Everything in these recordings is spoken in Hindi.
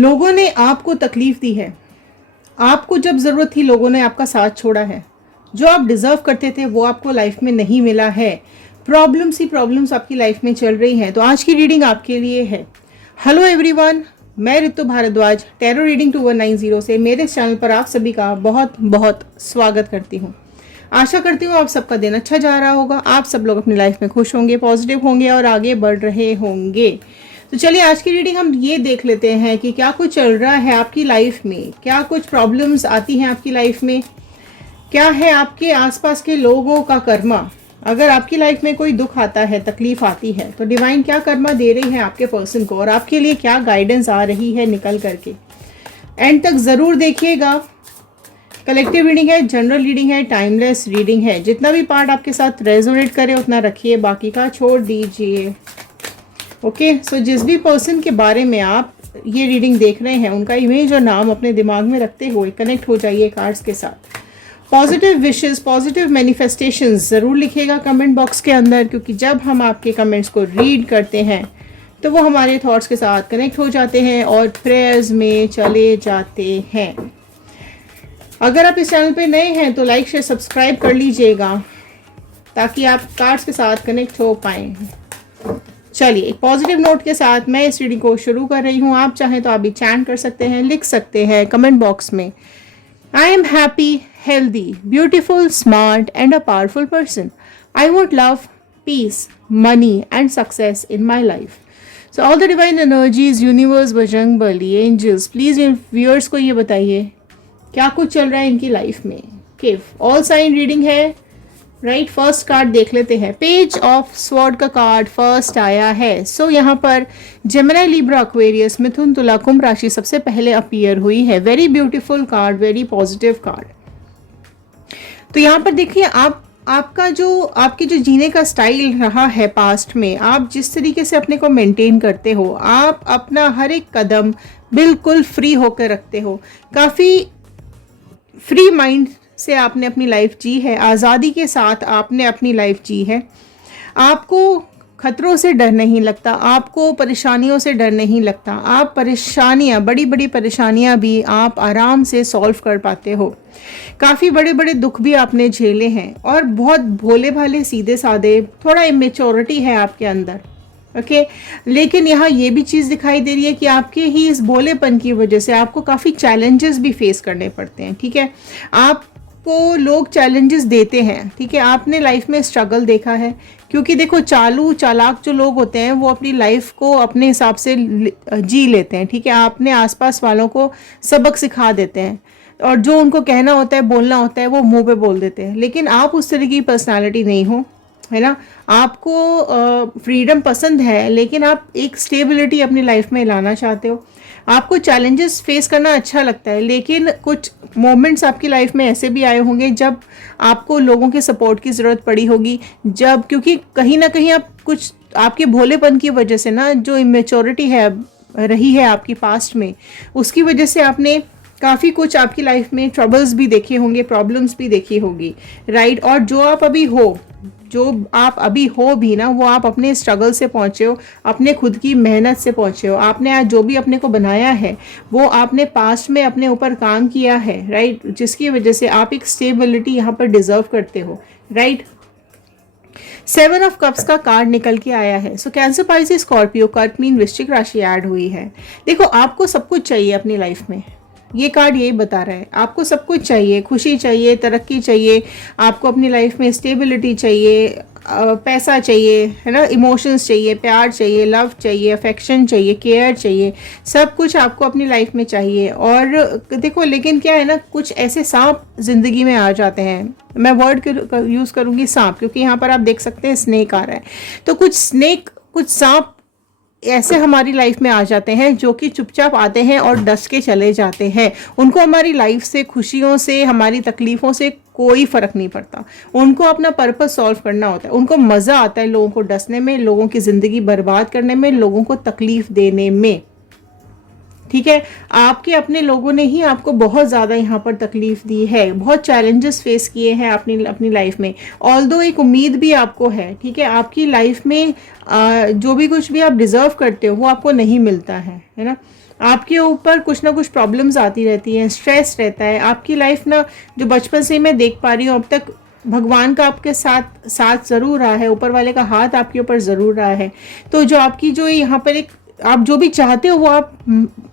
लोगों ने आपको तकलीफ दी है, आपको जब ज़रूरत थी लोगों ने आपका साथ छोड़ा है, जो आप डिज़र्व करते थे वो आपको लाइफ में नहीं मिला है, प्रॉब्लम्स ही प्रॉब्लम्स आपकी लाइफ में चल रही हैं। तो आज की रीडिंग आपके लिए है। हेलो एवरीवन, मैं ऋतु भारद्वाज टैरो रीडिंग 2190 से मेरे इस चैनल पर आप सभी का बहुत बहुत स्वागत करती हूँ। आशा करती हूँ आप सबका दिन अच्छा जा रहा होगा, आप सब लोग अपनी लाइफ में खुश होंगे, पॉजिटिव होंगे और आगे बढ़ रहे होंगे। तो चलिए आज की रीडिंग हम ये देख लेते हैं कि क्या कुछ चल रहा है आपकी लाइफ में, क्या कुछ प्रॉब्लम्स आती हैं आपकी लाइफ में, क्या है आपके आसपास के लोगों का कर्मा। अगर आपकी लाइफ में कोई दुख आता है, तकलीफ आती है, तो डिवाइन क्या कर्मा दे रही है आपके पर्सन को और आपके लिए क्या गाइडेंस आ रही है निकल करके। एंड तक ज़रूर देखिएगा। कलेक्टिव रीडिंग है, जनरल रीडिंग है, टाइमलेस रीडिंग है। जितना भी पार्ट आपके साथ रेजोनेट करे उतना रखिए, बाकी का छोड़ दीजिए। ओके, सो जिस भी पर्सन के बारे में आप ये रीडिंग देख रहे हैं उनका इमेज और नाम अपने दिमाग में रखते हुए कनेक्ट हो जाइए कार्ड्स के साथ। पॉजिटिव विशेस, पॉजिटिव मैनिफेस्टेशंस ज़रूर लिखिएगा कमेंट बॉक्स के अंदर, क्योंकि जब हम आपके कमेंट्स को रीड करते हैं तो वो हमारे थॉट्स के साथ कनेक्ट हो जाते हैं और प्रेयर्स में चले जाते हैं। अगर आप इस चैनल पे नए हैं तो लाइक शेयर सब्सक्राइब कर लीजिएगा ताकि आप कार्ड्स के साथ कनेक्ट हो पाएँ। चलिए एक पॉजिटिव नोट के साथ मैं इस रीडिंग को शुरू कर रही हूँ। आप चाहें तो आप भी चैंट कर सकते हैं, लिख सकते हैं कमेंट बॉक्स में, I am happy, healthy, beautiful, smart and a powerful person. I want love, peace, money and success in my life. So all the divine energies, universe, Bajrang Bali, angels, please इन व्यूअर्स को ये बताइए क्या कुछ चल रहा है इनकी लाइफ में। ऑल साइन रीडिंग है, राइट। फर्स्ट कार्ड देख लेते हैं। पेज ऑफ स्वॉर्ड का कार्ड फर्स्ट आया है। सो यहाँ पर जेमिनी, लिब्रा, एक्वेरियस, मिथुन, तुला, कुंभ राशि सबसे पहले अपीयर हुई है। Very beautiful card, very positive card. तो यहाँ पर देखिए आपकी जो जीने का स्टाइल रहा है पास्ट में, आप जिस तरीके से अपने को मेंटेन करते हो, आप अपना हर एक कदम बिल्कुल फ्री होकर रखते हो, काफ़ी फ्री माइंड से आपने अपनी लाइफ जी है, आज़ादी के साथ आपने अपनी लाइफ जी है। आपको खतरों से डर नहीं लगता, आपको परेशानियों से डर नहीं लगता। आप परेशानियां, बड़ी बड़ी परेशानियां भी आप आराम से सॉल्व कर पाते हो। काफ़ी बड़े बड़े दुख भी आपने झेले हैं और बहुत भोले भाले, सीधे साधे, थोड़ा इमेच्योरिटी है आपके अंदर। ओके, लेकिन यहाँ ये भी चीज़ दिखाई दे रही है कि आपके ही इस भोलेपन की वजह से आपको काफ़ी चैलेंजेस भी फेस करने पड़ते हैं। ठीक है, आपको लोग चैलेंजेस देते हैं। ठीक है, आपने लाइफ में स्ट्रगल देखा है, क्योंकि देखो चालू चालाक जो लोग होते हैं वो अपनी लाइफ को अपने हिसाब से जी लेते हैं। ठीक है, आपने आसपास वालों को सबक सिखा देते हैं और जो उनको कहना होता है, बोलना होता है, वो मुंह पे बोल देते हैं। लेकिन आप उस तरह की पर्सनालिटी नहीं हो, है ना। आपको फ्रीडम पसंद है, लेकिन आप एक स्टेबिलिटी अपनी लाइफ में लाना चाहते हो। आपको चैलेंजेस फेस करना अच्छा लगता है, लेकिन कुछ मोमेंट्स आपकी लाइफ में ऐसे भी आए होंगे जब आपको लोगों के सपोर्ट की ज़रूरत पड़ी होगी, जब क्योंकि कहीं ना कहीं आप कुछ आपके भोलेपन की वजह से ना, जो इमेच्योरिटी है रही है आपकी पास्ट में, उसकी वजह से आपने काफ़ी कुछ आपकी लाइफ में ट्रबल्स भी देखे होंगे, प्रॉब्लम्स भी देखी होगी, राइट। और जो आप अभी हो भी ना, वो आप अपने स्ट्रगल से पहुँचे हो, अपने खुद की मेहनत से पहुँचे हो। आपने आज जो भी अपने को बनाया है वो आपने पास्ट में अपने ऊपर काम किया है, राइट, जिसकी वजह से आप एक स्टेबिलिटी यहाँ पर डिजर्व करते हो, राइट। 7 ऑफ कप्स का कार्ड निकल के आया है। सो कैंसर, पाइसेस, स्कॉर्पियो, कर्क, मीन, वृश्चिक राशि ऐड हुई है। देखो आपको सब कुछ चाहिए अपनी लाइफ में, ये कार्ड यही बता रहा है। आपको सब कुछ चाहिए, खुशी चाहिए, तरक्की चाहिए, आपको अपनी लाइफ में स्टेबिलिटी चाहिए, पैसा चाहिए, है ना, इमोशंस चाहिए, प्यार चाहिए, लव चाहिए, अफेक्शन चाहिए, केयर चाहिए, सब कुछ आपको अपनी लाइफ में चाहिए। और देखो लेकिन क्या है ना, कुछ ऐसे सांप जिंदगी में आ जाते हैं, मैं वर्ड यूज़ करूँगी सांप, क्योंकि यहाँ पर आप देख सकते हैं स्नेक आ रहा है। तो कुछ सांप ऐसे हमारी लाइफ में आ जाते हैं जो कि चुपचाप आते हैं और डस के चले जाते हैं। उनको हमारी लाइफ से, खुशियों से, हमारी तकलीफ़ों से कोई फ़र्क नहीं पड़ता। उनको अपना पर्पस सॉल्व करना होता है। उनको मज़ा आता है लोगों को डसने में, लोगों की ज़िंदगी बर्बाद करने में, लोगों को तकलीफ़ देने में। ठीक है, आपके अपने लोगों ने ही आपको बहुत ज़्यादा यहाँ पर तकलीफ़ दी है, बहुत चैलेंजेस फेस किए हैं अपनी लाइफ में। ऑल्दो एक उम्मीद भी आपको है, ठीक है, आपकी लाइफ में जो भी कुछ भी आप डिज़र्व करते हो वो आपको नहीं मिलता है ना। आपके ऊपर कुछ ना कुछ प्रॉब्लम्स आती रहती हैं, स्ट्रेस रहता है आपकी लाइफ ना, जो बचपन से मैं देख पा रही हूँ अब तक भगवान का आपके साथ साथ ज़रूर रहा है, ऊपर वाले का हाथ आपके ऊपर ज़रूर रहा है। तो जो आपकी जो यहाँ पर एक आप जो भी चाहते हो वो आप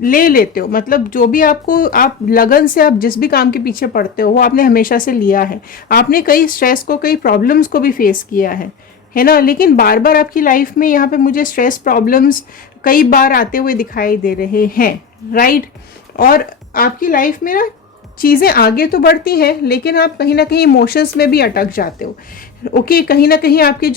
ले लेते हो, मतलब जो भी आपको आप लगन से आप जिस भी काम के पीछे पड़ते हो वो आपने हमेशा से लिया है। आपने कई स्ट्रेस को, कई प्रॉब्लम्स को भी फेस किया है ना। लेकिन बार बार आपकी लाइफ में यहाँ पे मुझे स्ट्रेस प्रॉब्लम्स कई बार आते हुए दिखाई दे रहे हैं, राइट। और आपकी लाइफ में ना चीज़ें आगे तो बढ़ती हैं लेकिन आप कहीं ना कहीं इमोशंस में भी अटक जाते हो। ओके, कहीं ना कहीं आपकी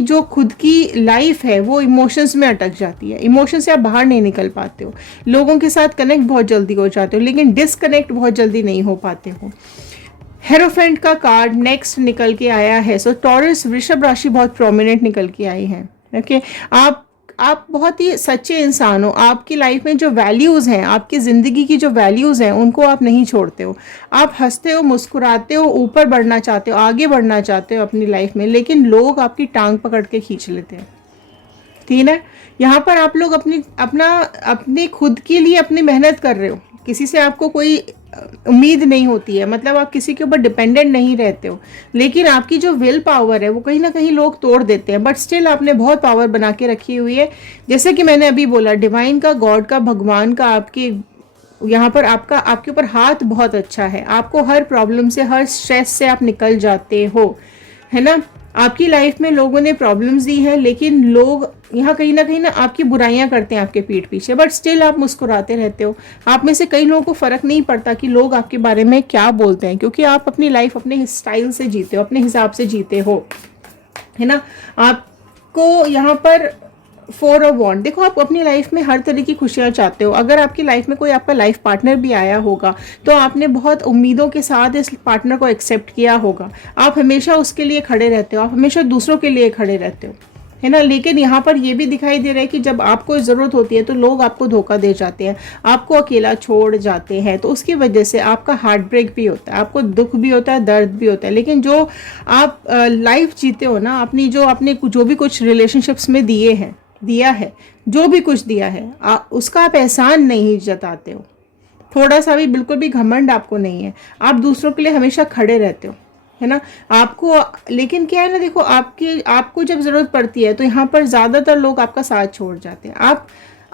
जो खुद की लाइफ है वो इमोशंस में अटक जाती है, इमोशन से आप बाहर नहीं निकल पाते हो। लोगों के साथ कनेक्ट बहुत जल्दी हो जाते हो लेकिन डिसकनेक्ट बहुत जल्दी नहीं हो पाते हो। हेरोफेंट का कार्ड नेक्स्ट निकल के आया है। सो टॉरस, वृषभ राशि बहुत प्रोमिनेंट निकल के आई है। ओके, आप बहुत ही सच्चे इंसान हो। आपकी लाइफ में जो वैल्यूज़ हैं, आपकी ज़िंदगी की जो वैल्यूज़ हैं उनको आप नहीं छोड़ते हो। आप हंसते हो, मुस्कुराते हो, ऊपर बढ़ना चाहते हो, आगे बढ़ना चाहते हो अपनी लाइफ में, लेकिन लोग आपकी टांग पकड़ के खींच लेते हैं, ठीक है। यहाँ पर आप लोग अपने खुद के लिए अपनी मेहनत कर रहे हो, किसी से आपको कोई उम्मीद नहीं होती है, मतलब आप किसी के ऊपर डिपेंडेंट नहीं रहते हो। लेकिन आपकी जो विल पावर है वो कहीं ना कहीं लोग तोड़ देते हैं, बट स्टिल आपने बहुत पावर बना के रखी हुई है। जैसे कि मैंने अभी बोला, डिवाइन का, गॉड का, भगवान का आपके यहाँ पर आपके ऊपर हाथ बहुत अच्छा है। आपको हर प्रॉब्लम से, हर स्ट्रेस से आप निकल जाते हो, है ना। आपकी लाइफ में लोगों ने प्रॉब्लम्स दी है लेकिन लोग यहाँ कहीं ना आपकी बुराइयां करते हैं आपके पीठ पीछे, बट स्टिल आप मुस्कुराते रहते हो। आप में से कई लोगों को फर्क नहीं पड़ता कि लोग आपके बारे में क्या बोलते हैं, क्योंकि आप अपनी लाइफ अपने स्टाइल से जीते हो, अपने हिसाब से जीते हो, है ना। आपको यहाँ पर 4 ऑफ वॉन्ड, देखो आप अपनी लाइफ में हर तरह की खुशियाँ चाहते हो। अगर आपकी लाइफ में कोई आपका लाइफ पार्टनर भी आया होगा तो आपने बहुत उम्मीदों के साथ इस पार्टनर को एक्सेप्ट किया होगा। आप हमेशा उसके लिए खड़े रहते हो, आप हमेशा दूसरों के लिए खड़े रहते हो, है ना। लेकिन यहाँ पर ये भी दिखाई दे रहा है कि जब आपको ज़रूरत होती है तो लोग आपको धोखा दे जाते हैं, आपको अकेला छोड़ जाते हैं, तो उसकी वजह से आपका हार्ट ब्रेक भी होता है, आपको दुख भी होता है, दर्द भी होता है। लेकिन जो आप लाइफ जीते हो ना, अपनी जो भी कुछ रिलेशनशिप्स में दिया है, जो भी कुछ दिया है, उसका आप एहसान नहीं जताते हो, थोड़ा सा भी, बिल्कुल भी घमंड आपको नहीं है। आप दूसरों के लिए हमेशा खड़े रहते हो, है ना। आपको लेकिन क्या है ना, देखो आपको जब ज़रूरत पड़ती है तो यहाँ पर ज़्यादातर लोग आपका साथ छोड़ जाते हैं।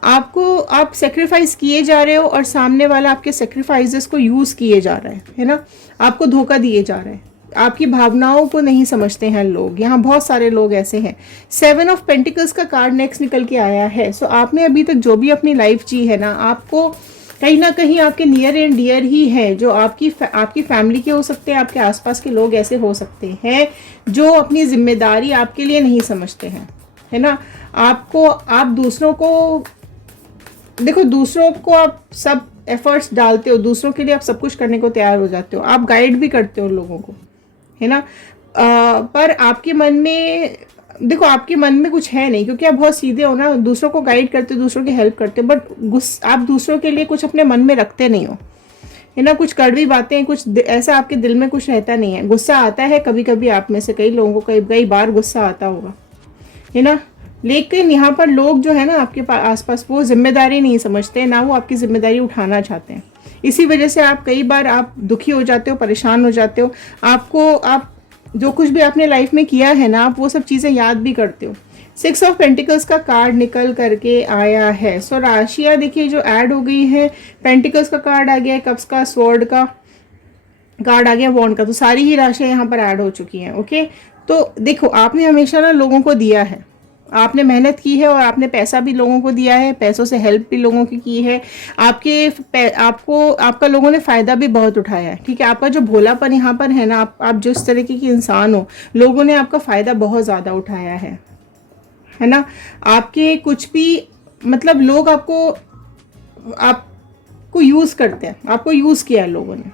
आप सेक्रीफाइस किए जा रहे हो और सामने वाला आपके सेक्रीफाइसेस को यूज़ किए जा रहा है ना। आपको धोखा दिए जा रहा है, आपकी भावनाओं को नहीं समझते हैं लोग। यहाँ बहुत सारे लोग ऐसे हैं। 7 ऑफ पेंटिकल्स का कार्ड नेक्स्ट निकल के आया है। सो आपने अभी तक जो भी अपनी लाइफ जी है ना, आपको कहीं ना कहीं आपके नियर एंड डियर ही है, जो आपकी फैमिली के हो सकते हैं, आपके आसपास के लोग ऐसे हो सकते हैं जो अपनी जिम्मेदारी आपके लिए नहीं समझते हैं, है ना। आप दूसरों को देखो, दूसरों को आप सब एफर्ट्स डालते हो, दूसरों के लिए आप सब कुछ करने को तैयार हो जाते हो, आप गाइड भी करते हो लोगों को, है ना। पर आपके मन में, देखो आपके मन में कुछ है नहीं, क्योंकि आप बहुत सीधे हो ना, दूसरों को गाइड करते हो, दूसरों की हेल्प करते हो, बट आप दूसरों के लिए कुछ अपने मन में रखते नहीं हो, है ना। कुछ कड़वी बातें, कुछ ऐसा आपके दिल में कुछ रहता नहीं है। गुस्सा आता है कभी कभी, आप में से कई लोगों को कई बार गुस्सा आता होगा, है ना। लेकिन यहाँ पर लोग जो है ना आपके आसपास, वो जिम्मेदारी नहीं समझते ना, वो आपकी जिम्मेदारी उठाना चाहते हैं। इसी वजह से कई बार आप दुखी हो जाते हो, परेशान हो जाते हो। आप जो कुछ भी आपने लाइफ में किया है ना, आप वो सब चीज़ें याद भी करते हो। 6 ऑफ पेंटिकल्स का कार्ड निकल करके आया है। सो राशियाँ देखिए जो ऐड हो गई है, पेंटिकल्स का कार्ड आ गया है, कप्स का, स्वॉर्ड का कार्ड आ गया, वॉन्ड का, तो सारी ही राशियाँ यहाँ पर ऐड हो चुकी हैं। ओके, तो देखो आपने हमेशा ना लोगों को दिया है, आपने मेहनत की है और आपने पैसा भी लोगों को दिया है, पैसों से हेल्प भी लोगों की है। आपका लोगों ने फ़ायदा भी बहुत उठाया है, ठीक है। आपका जो भोलापन यहाँ पर है ना, आप जिस तरीके की इंसान हो, लोगों ने आपका फ़ायदा बहुत ज़्यादा उठाया है ना। आपके कुछ भी, मतलब लोग आपको यूज़ करते हैं, आपको यूज़ किया है लोगों ने,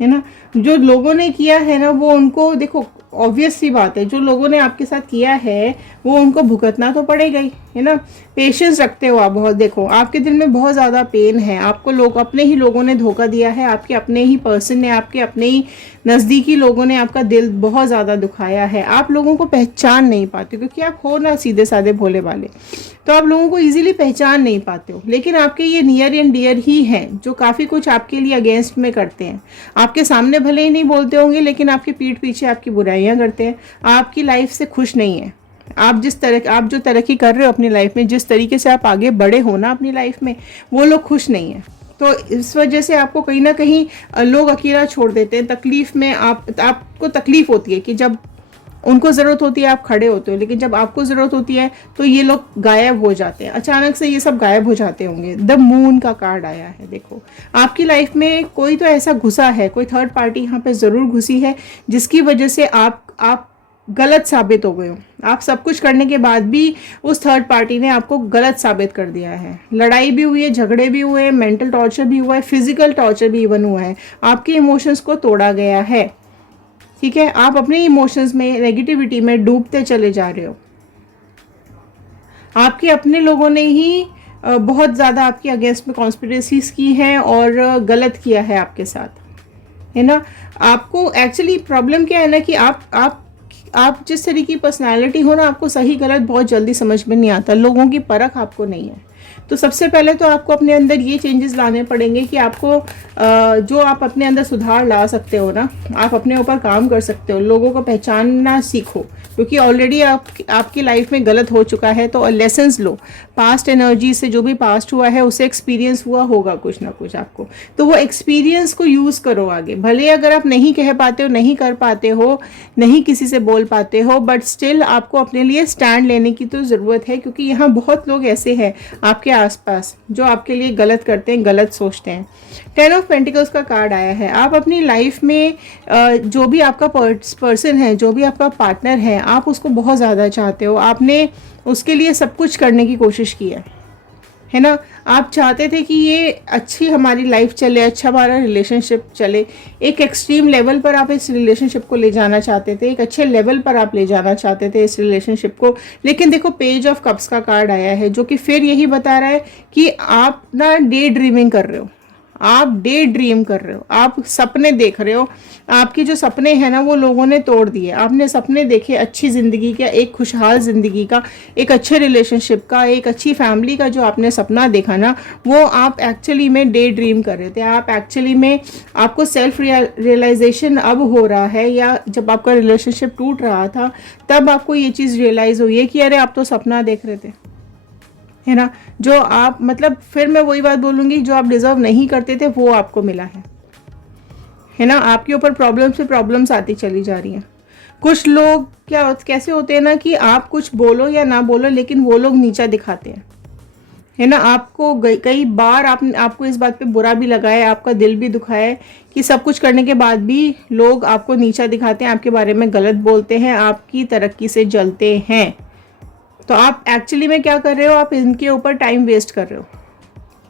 है ना। जो लोगों ने किया है ना, वो उनको, देखो ऑब्वियस सी बात है, जो लोगों ने आपके साथ किया है वो उनको भुगतना तो पड़ेगा ही, है ना। पेशेंस रखते हो आप बहुत। देखो आपके दिल में बहुत ज़्यादा पेन है, आपको लोग, अपने ही लोगों ने धोखा दिया है, आपके अपने ही पर्सन ने, आपके अपने ही नज़दीकी लोगों ने आपका दिल बहुत ज़्यादा दुखाया है। आप लोगों को पहचान नहीं पाते क्योंकि आप हो ना सीधे साधे भोले वाले, तो आप लोगों को इजीली पहचान नहीं पाते हो। लेकिन आपके ये नियर एंड डियर ही हैं जो काफ़ी कुछ आपके लिए अगेंस्ट में करते हैं। आपके सामने भले ही नहीं बोलते होंगे लेकिन आपके पीठ पीछे आपकी बुराइयां करते हैं, आपकी लाइफ से खुश नहीं है। आप जो तरक्की कर रहे हो अपनी लाइफ में, जिस तरीके से आप आगे बढ़े हो ना अपनी लाइफ में, वो लोग खुश नहीं है। तो इस वजह से आपको कहीं ना कहीं लोग अकेला छोड़ देते हैं। तकलीफ में आपको तकलीफ होती है कि जब उनको ज़रूरत होती है आप खड़े होते हो, लेकिन जब आपको ज़रूरत होती है तो ये लोग गायब हो जाते हैं। अचानक से ये सब गायब हो जाते होंगे। द मून का कार्ड आया है। देखो आपकी लाइफ में कोई तो ऐसा घुसा है, कोई थर्ड पार्टी यहाँ पे ज़रूर घुसी है जिसकी वजह से आप गलत साबित हो गए हो। आप सब कुछ करने के बाद भी उस थर्ड पार्टी ने आपको गलत साबित कर दिया है। लड़ाई भी हुई है, झगड़े भी हुए हैं, मेंटल टॉर्चर भी हुआ है, फिजिकल टॉर्चर भी इवन हुआ है। आपके इमोशंस को तोड़ा गया है, ठीक है। आप अपने इमोशंस में, नेगेटिविटी में डूबते चले जा रहे हो। आपके अपने लोगों ने ही बहुत ज़्यादा आपके अगेंस्ट में कॉन्स्पिरेसीज की हैं और गलत किया है आपके साथ, है ना। आपको एक्चुअली प्रॉब्लम क्या है ना कि आप जिस तरह की पर्सनालिटी हो ना, आपको सही गलत बहुत जल्दी समझ में नहीं आता। लोगों की परख आपको नहीं है। तो सबसे पहले तो आपको अपने अंदर ये चेंजेस लाने पड़ेंगे कि आपको जो आप अपने अंदर सुधार ला सकते हो ना, आप अपने ऊपर काम कर सकते हो। लोगों को पहचानना सीखो क्योंकि ऑलरेडी आपकी लाइफ में गलत हो चुका है, तो लेसन्स लो। पास्ट एनर्जी से जो भी पास्ट हुआ है उससे एक्सपीरियंस हुआ होगा कुछ ना कुछ आपको, तो वो एक्सपीरियंस को यूज़ करो आगे। भले अगर आप नहीं कह पाते हो, नहीं कर पाते हो, नहीं किसी से बोल पाते हो, बट स्टिल आपको अपने लिए स्टैंड लेने की तो ज़रूरत है क्योंकि यहाँ बहुत लोग ऐसे हैं आपके आसपास जो आपके लिए गलत करते हैं, गलत सोचते हैं। 10 ऑफ पेंटिकल्स का कार्ड आया है। आप अपनी लाइफ में जो भी आपका पर्सन है, जो भी आपका पार्टनर है, आप उसको बहुत ज़्यादा चाहते हो। आपने उसके लिए सब कुछ करने की कोशिश की है ना। आप चाहते थे कि ये अच्छी हमारी लाइफ चले, अच्छा हमारा रिलेशनशिप चले। एक एक्सट्रीम लेवल पर आप इस रिलेशनशिप को ले जाना चाहते थे, एक अच्छे लेवल पर आप ले जाना चाहते थे इस रिलेशनशिप को। लेकिन देखो पेज ऑफ कप्स का कार्ड आया है जो कि फिर यही बता रहा है कि आप ना डे ड्रीमिंग कर रहे हो। आप डे ड्रीम कर रहे हो, आप सपने देख रहे हो। आपके जो सपने हैं ना वो लोगों ने तोड़ दिए। आपने सपने देखे अच्छी ज़िंदगी का, एक खुशहाल ज़िंदगी का, एक अच्छे रिलेशनशिप का, एक अच्छी फैमिली का जो आपने सपना देखा ना, वो आप एक्चुअली में डे ड्रीम कर रहे थे। आप एक्चुअली में, आपको सेल्फ रियलाइजेशन अब हो रहा है, या जब आपका रिलेशनशिप टूट रहा था तब आपको ये चीज़ रियलाइज़ हुई है कि अरे आप तो सपना देख रहे थे, है ना। जो आप, मतलब फिर मैं वही बात बोलूँगी, जो आप डिज़र्व नहीं करते थे वो आपको मिला है ना। आपके ऊपर प्रॉब्लम से प्रॉब्लम्स आती चली जा रही हैं। कुछ लोग कैसे होते हैं ना कि आप कुछ बोलो या ना बोलो लेकिन वो लोग नीचा दिखाते हैं, है ना। आपको कई बार आपको इस बात पे बुरा भी लगा है, आपका दिल भी दुखा है कि सब कुछ करने के बाद भी लोग आपको नीचा दिखाते हैं, आपके बारे में गलत बोलते हैं, आपकी तरक्की से जलते हैं। तो आप एक्चुअली में क्या कर रहे हो, आप इनके ऊपर टाइम वेस्ट कर रहे हो,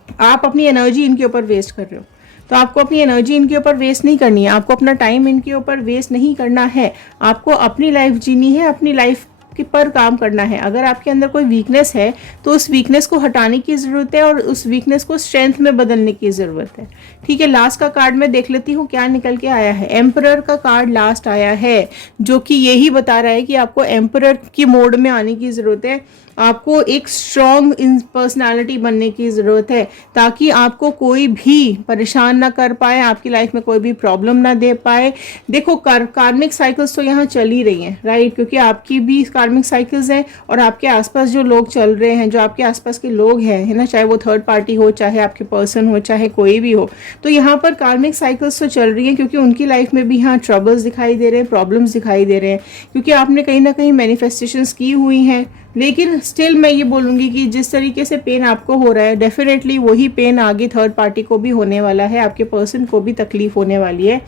आप अपनी एनर्जी इनके ऊपर वेस्ट कर रहे हो। तो आपको अपनी एनर्जी इनके ऊपर वेस्ट नहीं करनी है, आपको अपना टाइम इनके ऊपर वेस्ट नहीं करना है। आपको अपनी लाइफ जीनी है, अपनी लाइफ के पर काम करना है। अगर आपके अंदर कोई वीकनेस है तो उस वीकनेस को हटाने की ज़रूरत है और उस वीकनेस को स्ट्रेंथ में बदलने की ज़रूरत है, ठीक है। लास्ट का कार्ड मैं देख लेती हूँ क्या निकल के आया है। एम्परर का कार्ड लास्ट आया है जो कि यही बता रहा है कि आपको एम्परर की मोड में आने की ज़रूरत है। आपको एक स्ट्रॉन्ग पर्सनालिटी बनने की ज़रूरत है ताकि आपको कोई भी परेशान ना कर पाए, आपकी लाइफ में कोई भी प्रॉब्लम ना दे पाए। देखो कार्मिक साइकिल्स तो यहाँ चल ही रही हैं, राइट, क्योंकि आपकी भी कार्मिक साइकिल्स हैं और आपके आसपास जो लोग चल रहे हैं, जो आपके आसपास के लोग हैं, है ना, चाहे वो थर्ड पार्टी हो, चाहे आपके पर्सन हो, चाहे कोई भी हो, तो यहाँ पर कार्मिक साइकिल्स तो चल रही हैं क्योंकि उनकी लाइफ में भी यहाँ ट्रबल्स दिखाई दे रहे हैं, प्रॉब्लम्स दिखाई दे रहे हैं, क्योंकि आपने कहीं ना कहीं मैनिफेस्टेशंस की हुई हैं। लेकिन स्टिल मैं ये बोलूँगी कि जिस तरीके से पेन आपको हो रहा है, डेफिनेटली वही पेन आगे थर्ड पार्टी को भी होने वाला है, आपके पर्सन को भी तकलीफ होने वाली है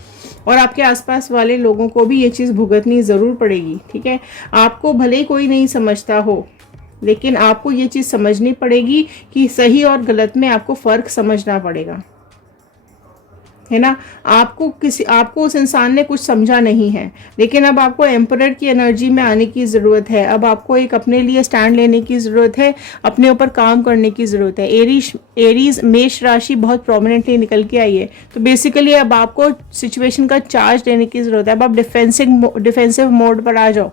और आपके आसपास वाले लोगों को भी ये चीज़ भुगतनी ज़रूर पड़ेगी, ठीक है। आपको भले ही कोई नहीं समझता हो लेकिन आपको ये चीज़ समझनी पड़ेगी कि सही और गलत में आपको फ़र्क समझना पड़ेगा। है ना। आपको उस इंसान ने कुछ समझा नहीं है, लेकिन अब आपको एम्परर की एनर्जी में आने की ज़रूरत है। अब आपको एक अपने लिए स्टैंड लेने की ज़रूरत है, अपने ऊपर काम करने की ज़रूरत है। एरीज मेष राशि बहुत प्रोमिनेंटली निकल के आई है, तो बेसिकली अब आपको सिचुएशन का चार्ज लेने की ज़रूरत है। अब आप डिफेंसिव मोड पर आ जाओ,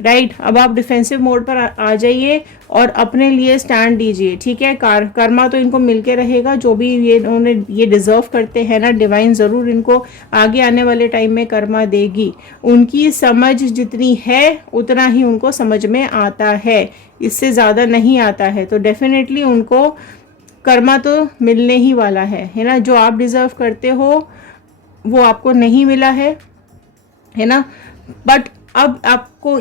राइट। अब आप डिफेंसिव मोड पर आ जाइए और अपने लिए स्टैंड दीजिए, ठीक है। कर्मा तो इनको मिलके रहेगा, जो भी ये डिजर्व करते हैं ना, डिवाइन ज़रूर इनको आगे आने वाले टाइम में कर्मा देगी। उनकी समझ जितनी है उतना ही उनको समझ में आता है, इससे ज़्यादा नहीं आता है। तो डेफिनेटली उनको कर्मा तो मिलने ही वाला है ना। जो आप डिज़र्व करते हो वो आपको नहीं मिला है ना। बट अब आपको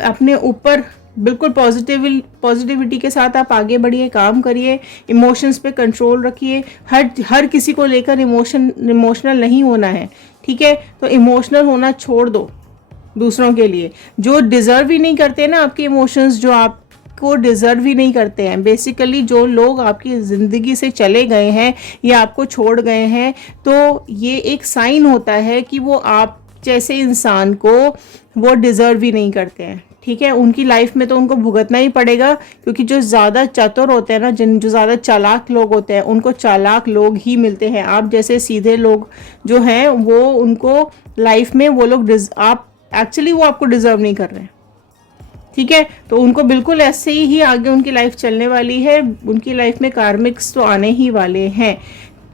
अपने ऊपर बिल्कुल पॉजिटिविटी के साथ आप आगे बढ़िए, काम करिए, इमोशंस पे कंट्रोल रखिए। हर किसी को लेकर इमोशनल नहीं होना है, ठीक है। तो इमोशनल होना छोड़ दो दूसरों के लिए। जो डिजर्व ही नहीं करते ना आपके इमोशंस, जो आपको डिजर्व ही नहीं करते हैं, बेसिकली जो लोग आपकी ज़िंदगी से चले गए हैं या आपको छोड़ गए हैं, तो ये एक साइन होता है कि वो आप जैसे इंसान को वो डिजर्व ही नहीं करते हैं, ठीक है। उनकी लाइफ में तो उनको भुगतना ही पड़ेगा, क्योंकि जो ज़्यादा चतुर होते हैं ना, जो ज़्यादा चालाक लोग होते हैं, उनको चालाक लोग ही मिलते हैं। आप जैसे सीधे लोग जो हैं वो उनको लाइफ में वो लोग वो आपको डिजर्व नहीं कर रहे हैं, ठीक है। तो उनको बिल्कुल ऐसे ही आगे उनकी लाइफ चलने वाली है। उनकी लाइफ में कार्मिक्स तो आने ही वाले हैं,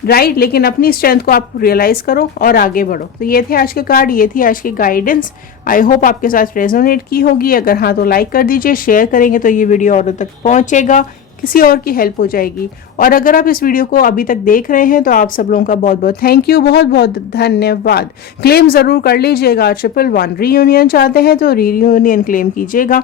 राइट। लेकिन अपनी स्ट्रेंथ को आप रियलाइज करो और आगे बढ़ो। तो ये थे आज के कार्ड, ये थी आज की गाइडेंस। आई होप आपके साथ रेजोनेट की होगी। अगर हाँ तो लाइक कर दीजिए, शेयर करेंगे तो ये वीडियो औरों तक पहुंचेगा, किसी और की हेल्प हो जाएगी। और अगर आप इस वीडियो को अभी तक देख रहे हैं तो आप सब लोगों का बहुत बहुत थैंक यू, बहुत बहुत धन्यवाद। क्लेम ज़रूर कर लीजिएगा। 111 रीयूनियन चाहते हैं तो रीयूनियन क्लेम कीजिएगा।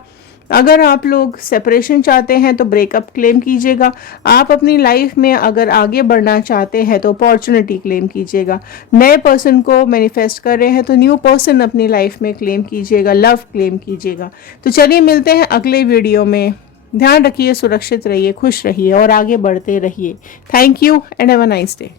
अगर आप लोग सेपरेशन चाहते हैं तो ब्रेकअप क्लेम कीजिएगा। आप अपनी लाइफ में अगर आगे बढ़ना चाहते हैं तो अपॉर्चुनिटी क्लेम कीजिएगा। नए पर्सन को मैनिफेस्ट कर रहे हैं तो न्यू पर्सन अपनी लाइफ में क्लेम कीजिएगा, लव क्लेम कीजिएगा। तो चलिए मिलते हैं अगले वीडियो में। ध्यान रखिए, सुरक्षित रहिए, खुश रहिए और आगे बढ़ते रहिए। Thank you and have a nice day.